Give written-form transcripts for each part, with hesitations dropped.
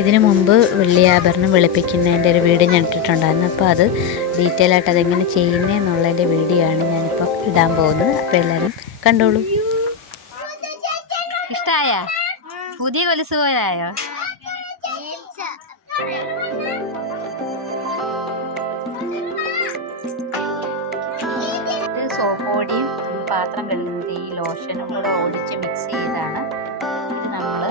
ഇതിനു മുമ്പ് വെള്ളിയാഭരണം വെളുപ്പിക്കുന്നതിൻ്റെ ഒരു വീഡിയോ ഞാൻ ഇട്ടിട്ടുണ്ടായിരുന്നു. അപ്പോൾ അത് ഡീറ്റെയിൽ ആയിട്ട് അതെങ്ങനെ ചെയ്യുന്നതെന്നുള്ളതിൻ്റെ വീഡിയോ ആണ് ഞാനിപ്പോൾ ഇടാൻ പോകുന്നത്. അപ്പോൾ എല്ലാവരും കണ്ടോളൂ. ഇഷ്ടമായ പുതിയ കൊലുസ് പോലായോ? ഇത് സോപ്പ് പൊടിയും പാത്രം കഴുകുന്നത് ഈ ലോഷനും കൂടെ ഓടിച്ച് മിക്സ് ചെയ്താണ് ഇത് നമ്മൾ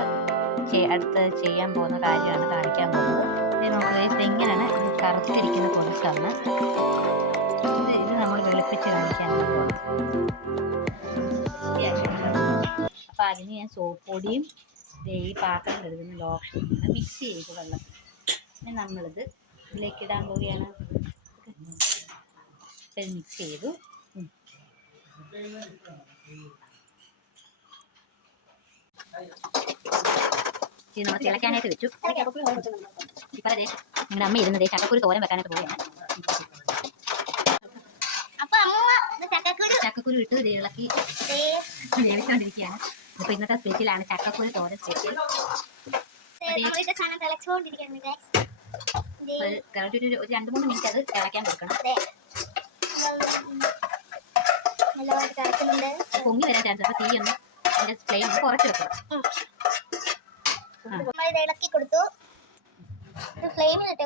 അടുത്ത് ചെയ്യാൻ പോകുന്ന കാര്യമാണ് കാണിക്കാൻ പോകുന്നത്. ഇത് നോക്കുക, ഇതെങ്ങനെയാണ് ഇത് കറുത്തിരിക്കുന്ന കൊലുസാണ്. ഇത് നമ്മൾ വെളുപ്പിച്ച് കാണിക്കാനാണ് പോകുന്നത്. അപ്പോൾ അതിന് ഞാൻ സോപ്പ് പൊടിയും ഈ പാത്രം കഴുകുന്ന ലോഷനും മിക്സ് ചെയ്ത് വെള്ളം പിന്നെ നമ്മളിത് ഇതിലേക്ക് ഇടാൻ പോവുകയാണ്. മിക്സ് ചെയ്തു. ഇത് നമ്മൾ തിളയ്ക്കാനായിട്ട് വെച്ചു. ഇപ്പം അതെ നിങ്ങളുടെ അമ്മ ഇരുന്നത് ചക്കക്കുരു തോരൻ വെക്കാനായിട്ട് പോവുകയാണ്. ചക്കക്കുരു ഇട്ട് ഇളക്കി വേവിച്ചുകൊണ്ടിരിക്കുകയാണ്. അപ്പോൾ ഇന്നത്തെ സ്പെഷ്യലാണ് ചക്കക്കുരു തോരൻ സ്പെഷ്യൽ. ഒരു 2-3 മിനിറ്റ് അത് തിളയ്ക്കാൻ കൊടുക്കണം. പൊങ്ങി വരാൻ ചാൻസ്. അപ്പോൾ തീ ഒന്ന് അതിൻ്റെ ഫ്ലെയിം ഒന്ന് കുറച്ച് വെക്കണം. ഇളക്കി കൊടുത്തു. ഫ്ലെയിമിലിട്ട്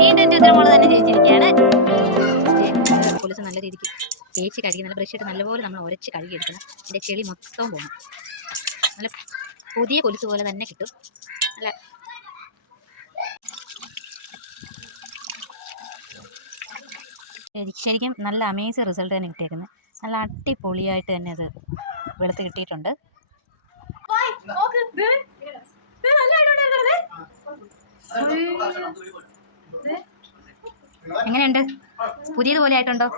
വീണ്ടും ചുദ്രമോള് തന്നെ ചേച്ചിരിക്കുകയാണ്. കൊലുസ് നല്ല രീതിക്ക് തേച്ച് കഴുകി നല്ല ബ്രഷ് ഇട്ട് നല്ലപോലെ നമ്മൾ ഉരച്ച് കഴുകിയെടുക്കണം. അതിൻ്റെ ചെളി മൊത്തം പോകണം. നല്ല പുതിയ കൊലുസ് പോലെ തന്നെ കിട്ടും. നല്ല ശരിക്കും നല്ല അമേസിങ് റിസൾട്ട് തന്നെ കിട്ടിയേക്കുന്നത്. നല്ല അടിപൊളിയായിട്ട് തന്നെ അത് വെളുത്ത് കിട്ടിയിട്ടുണ്ട്. എങ്ങനെയുണ്ട്? പുതിയതുപോലെ ആയിട്ടുണ്ടോ?